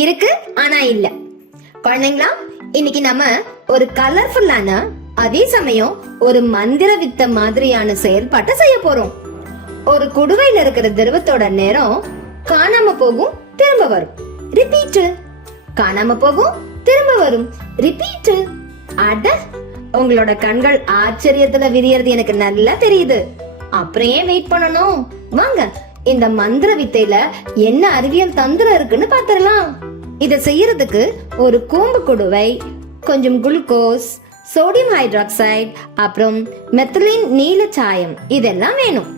இருக்கு ஆனா இல்ல. குழந்தைங்களா, இன்னைக்கு நம்ம ஒரு கலர்ஃபுல்லான அதே சமயம் ஒரு மந்திர வித்த மாதிரியான செயல்பாட்டை செய்ய போறோம். ஒரு குடுவையில இருக்கிற திரவத்தோட நேரம் காணாம போகும், திரும்ப வரும். ரிப்பீட். காணாம போகும், திரும்ப வரும். ரிப்பீட். அட, உங்களோட கண்கள் ஆச்சரியத்துல விரியறது எனக்கு நல்லா தெரியுது. அப்புறம் ஏன் வெயிட் பண்ணணும்? வாங்க, இந்த மந்திர வித்தையில என்ன அறிவியல் தந்திரம் இருக்குன்னு பாத்திரலாம். இத செய்யறதுக்கு ஒரு கூம்பு குடுவை, கொஞ்சம் குளுக்கோஸ், சோடியம் ஹைட்ராக்சைடு, அப்புறம் மெத்திலின் நீல சாயம் இதெல்லாம் வேணும்.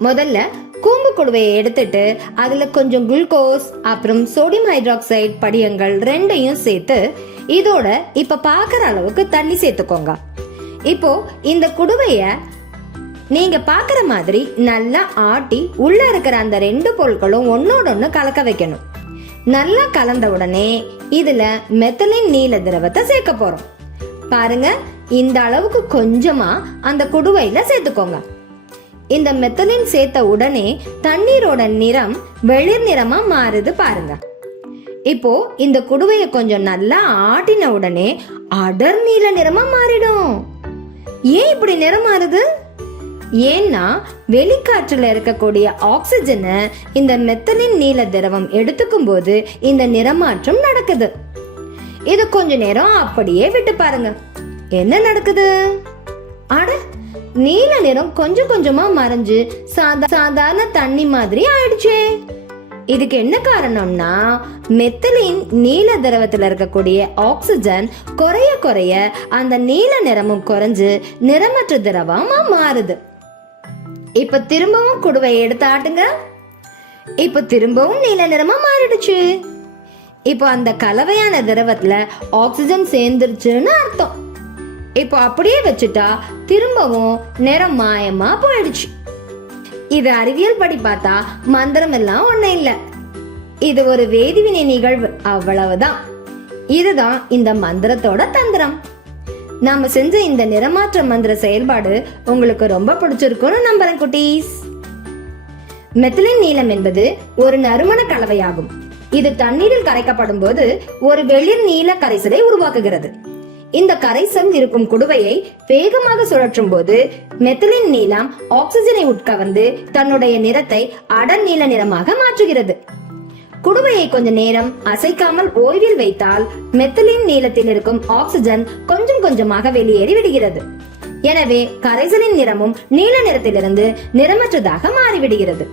முதல்ல கூம்பு குடுவையை எடுத்துட்டு அதுல கொஞ்சம் குளுக்கோஸ் அப்புறம் சோடியம் ஹைட்ராக்சைடு படியங்கள் ரெண்டையும் சேர்த்து இதோட இப்ப பாக்குற அளவுக்கு தண்ணி சேர்த்துக்கோங்க. இப்போ இந்த குடுவைய நீங்க பாக்குற மாதிரி நல்லா ஆட்டி உள்ள இருக்கிற அந்த ரெண்டு பொருட்களும் ஒன்னோட ஒண்ணு கலக்க வைக்கணும். நல்லா கலந்த உடனே இதுல மெத்திலின் நீல திரவத்தை சேர்க்க போறோம். பாருங்க, இந்த அளவுக்கு கொஞ்சமா அந்த குடுவையில சேர்த்துக்கோங்க. இந்த மெத்திலின் சேர்த்த உடனே தண்ணீரோட நிறம் வெளிர் நிறமா மாறுது பாருங்க. இப்போ இந்த குடுவையை கொஞ்சம் நல்லா ஆட்டின உடனே அடர் நீல நிறமா மாறிடும். ஏன் இப்படி நிறம் மாறுது? ஏன்னா வெளிக்காற்றுல இருக்கக்கூடிய ஆக்சிஜனை இந்த மெத்திலின் நீல திரவம் எடுத்துக்கும் போது இந்த நிறமாற்றம் நடக்குது. இது கொஞ்ச நேரம் அப்படியே விட்டு பாருங்க. என்ன நடக்குது? அட, நீல நிறம் கொஞ்சம் கொஞ்சமா மறைஞ்சு சாதாரண தண்ணி மாதிரி ஆயிடுச்சே. இதுக்கு என்ன காரணம்னா, மெத்திலின் நீல திரவத்துல இருக்கக்கூடிய ஆக்சிஜன் குறைய குறைய அந்த நீல நிறமும் குறைஞ்சு நிறமற்ற திரவமா மாறுது. இப்ப திரும்பவும் குடுவை எடுத்து ஆட்டுங்க. இப்ப திரும்பவும் நீல நிறமா மாறிடுச்சு. இப்போ அந்த கலவையான திரவத்துல ஆக்சிஜன் சேர்ந்துருச்சுன்னு அர்த்தம். இப்போ அப்படியே வச்சுட்டா திரும்பவும் நிறம் மாயமா போயிடுச்சு. இது அறிவியல் படி பார்த்தா மந்திரம் எல்லாம் ஒண்ணு இல்ல, இது ஒரு வேதிவினை நிகழ்வு, அவ்வளவுதான். இதுதான் இந்த மந்திரத்தோட தந்திரம். நாம செஞ்ச இந்த நிறமாற்ற மந்திர செயல்பாடு உங்களுக்கு ரொம்ப பிடிச்சிருக்கும்னு நம்புறேன் குட்டீஸ். மெத்திலின் நீலம் என்பது ஒரு நறுமண கலவையாகும். இது தண்ணீரில் கரைக்கப்படும் போது ஒரு வெளிர் நீல கரைசலை உருவாக்குகிறது. இந்த கரைசல் இருக்கும் குடுவையை வேகமாக சுழற்றும் போது மெத்திலின் நீலம் ஆக்சிஜனை உட்கவர்ந்து தன்னுடைய நிறத்தை அடர் நீல நிறமாக மாற்றுகிறது. குடுவையை கொஞ்ச நேரம் அசைக்காமல் ஓய்வில் வைத்தால் மெத்திலின் நீலத்தில் இருக்கும் ஆக்சிஜன் கொஞ்சம் கொஞ்சமாக வெளியேறி விடுகிறது. எனவே கரைசலின் நிறமும் நீல நிறத்திலிருந்து நிறமற்றதாக மாறிவிடுகிறது.